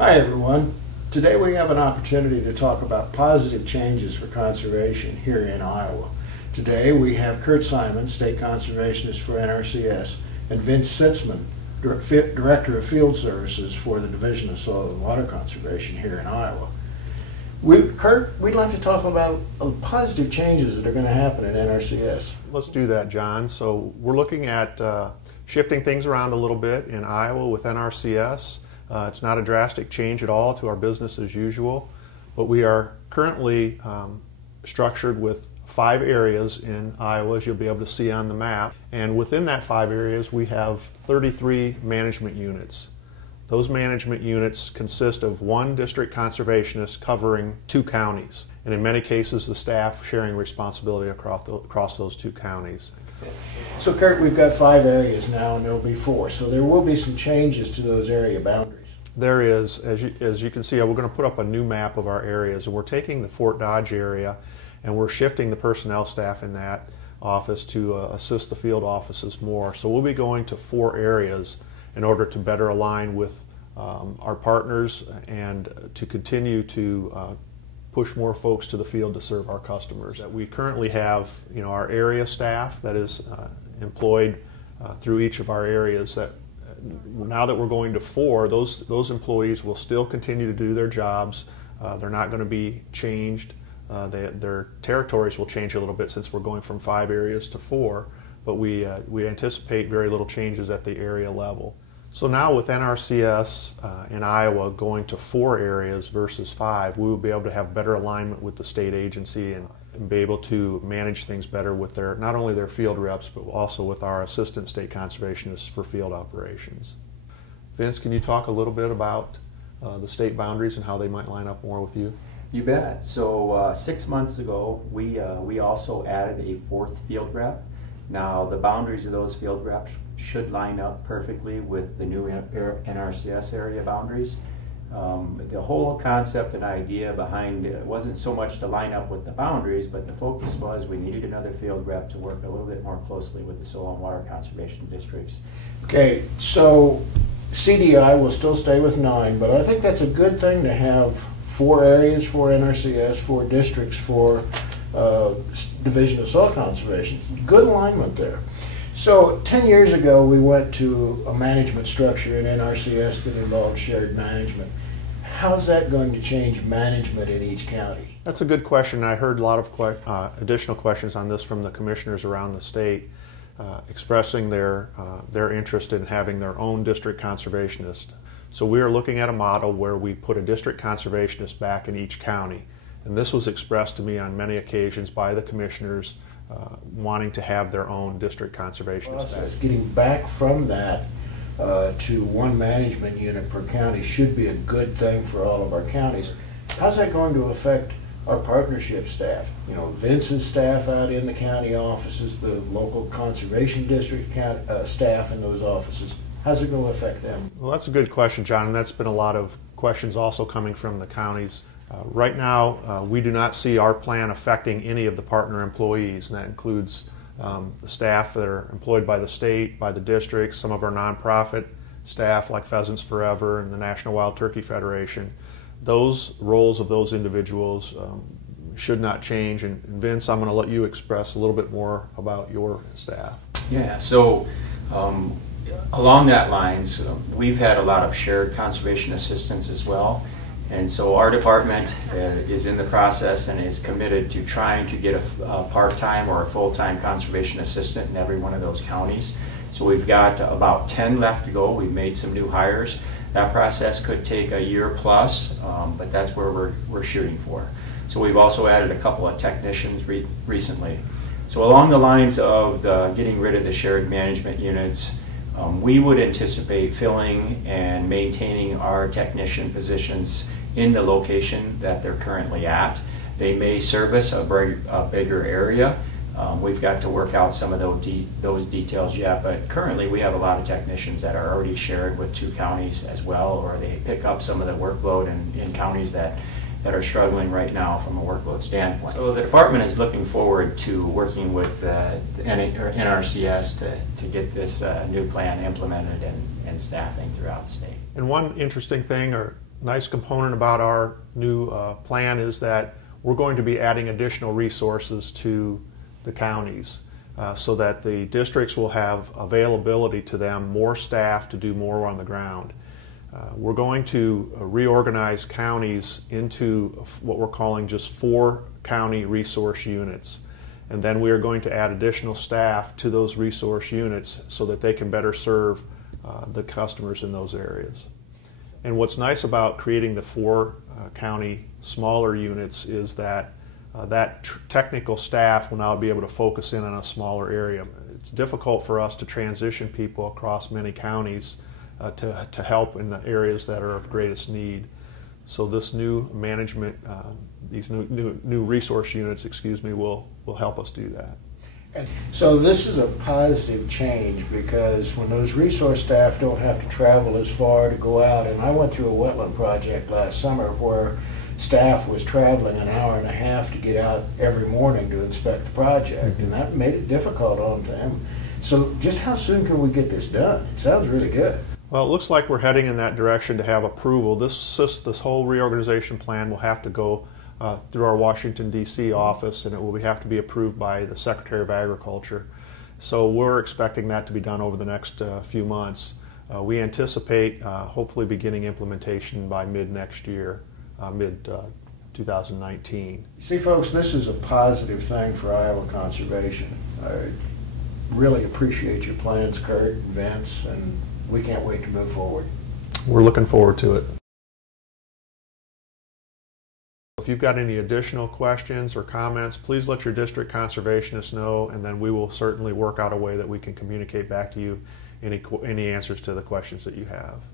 Hi everyone. Today we have an opportunity to talk about positive changes for conservation here in Iowa. Today we have Kurt Simon, State Conservationist for NRCS, and Vince Sitzmann, Director of Field Services for the Division of Soil and Water Conservation here in Iowa. Kurt, we'd like to talk about positive changes that are going to happen at NRCS. Let's do that, John. So we're looking at shifting things around a little bit in Iowa with NRCS. It's not a drastic change at all to our business as usual, but we are currently structured with 5 areas in Iowa, as you'll be able to see on the map. And within that 5 areas, we have 33 management units. Those management units consist of 1 district conservationist covering 2 counties, and in many cases the staff sharing responsibility across those 2 counties. So Kurt, we've got 5 areas now and there will be 4, so there will be some changes to those area boundaries. There is, as you can see, we're going to put up a new map of our areas, and we're taking the Fort Dodge area and we're shifting the personnel staff in that office to assist the field offices more. So we'll be going to 4 areas in order to better align with our partners and to continue to push more folks to the field to serve our customers. We currently have, our area staff that is employed through each of our areas. That now that we're going to 4, those employees will still continue to do their jobs. They're not going to be changed. Their territories will change a little bit since we're going from 5 areas to 4, but we anticipate very little changes at the area level. So now with NRCS in Iowa going to 4 areas versus 5, we will be able to have better alignment with the state agency and be able to manage things better with not only their field reps, but also with our assistant state conservationists for field operations. Vince, can you talk a little bit about the state boundaries and how they might line up more with you? You bet. So 6 months ago, we also added a 4th field rep. Now the boundaries of those field reps should line up perfectly with the new NRCS area boundaries. The whole concept and idea behind it wasn't so much to line up with the boundaries, but the focus was we needed another field rep to work a little bit more closely with the soil and water conservation districts. Okay, so CDI will still stay with 9, but I think that's a good thing to have 4 areas for NRCS, 4 districts for Division of Soil Conservation. Good alignment there. So 10 years ago we went to a management structure in NRCS that involved shared management. How's that going to change management in each county? That's a good question. I heard a lot of additional questions on this from the commissioners around the state expressing their interest in having their own district conservationist. So we are looking at a model where we put a district conservationist back in each county. And this was expressed to me on many occasions by the commissioners wanting to have their own district conservationist back. Getting back from that to 1 management unit per county should be a good thing for all of our counties. How's that going to affect our partnership staff? Vince's staff out in the county offices, the local conservation district staff in those offices. How's it going to affect them? Well, that's a good question, John, and that's been a lot of questions also coming from the counties. Right now, we do not see our plan affecting any of the partner employees, and that includes the staff that are employed by the state, by the districts, some of our nonprofit staff like Pheasants Forever and the National Wild Turkey Federation. Those roles of those individuals should not change, and Vince, I'm going to let you express a little bit more about your staff. Yeah, so along that lines, we've had a lot of shared conservation assistance as well. And so our department is in the process and is committed to trying to get a part-time or a full-time conservation assistant in every one of those counties. So we've got about 10 left to go. We've made some new hires. That process could take a year plus, but that's where we're shooting for. So we've also added a couple of technicians recently. So along the lines of getting rid of the shared management units, we would anticipate filling and maintaining our technician positions in the location that they're currently at. They may service a bigger area. We've got to work out some of those details yet, but currently we have a lot of technicians that are already shared with 2 counties as well, or they pick up some of the workload in counties that are struggling right now from a workload standpoint. So the department is looking forward to working with the NRCS to get this new plan implemented and staffing throughout the state. And one interesting thing or nice component about our new plan is that we're going to be adding additional resources to the counties so that the districts will have availability to them, more staff to do more on the ground. We're going to reorganize counties into what we're calling just 4 county resource units. And then we are going to add additional staff to those resource units so that they can better serve the customers in those areas. And what's nice about creating the 4 county smaller units is that technical staff will now be able to focus in on a smaller area. It's difficult for us to transition people across many counties to help in the areas that are of greatest need. So this new management, these new resource units, excuse me, will help us do that. And so this is a positive change because when those resource staff don't have to travel as far to go out, and I went through a wetland project last summer where staff was traveling an hour and a half to get out every morning to inspect the project, and that made it difficult on them. So just how soon can we get this done? It sounds really good. Well, it looks like we're heading in that direction to have approval. This whole reorganization plan will have to go through our Washington, D.C. office, and it will have to be approved by the Secretary of Agriculture. So we're expecting that to be done over the next few months. We anticipate hopefully beginning implementation by mid-next year, mid-2019. See, folks, this is a positive thing for Iowa conservation. I really appreciate your plans, Kurt and Vince, and we can't wait to move forward. We're looking forward to it. If you've got any additional questions or comments, please let your district conservationist know, and then we will certainly work out a way that we can communicate back to you any answers to the questions that you have.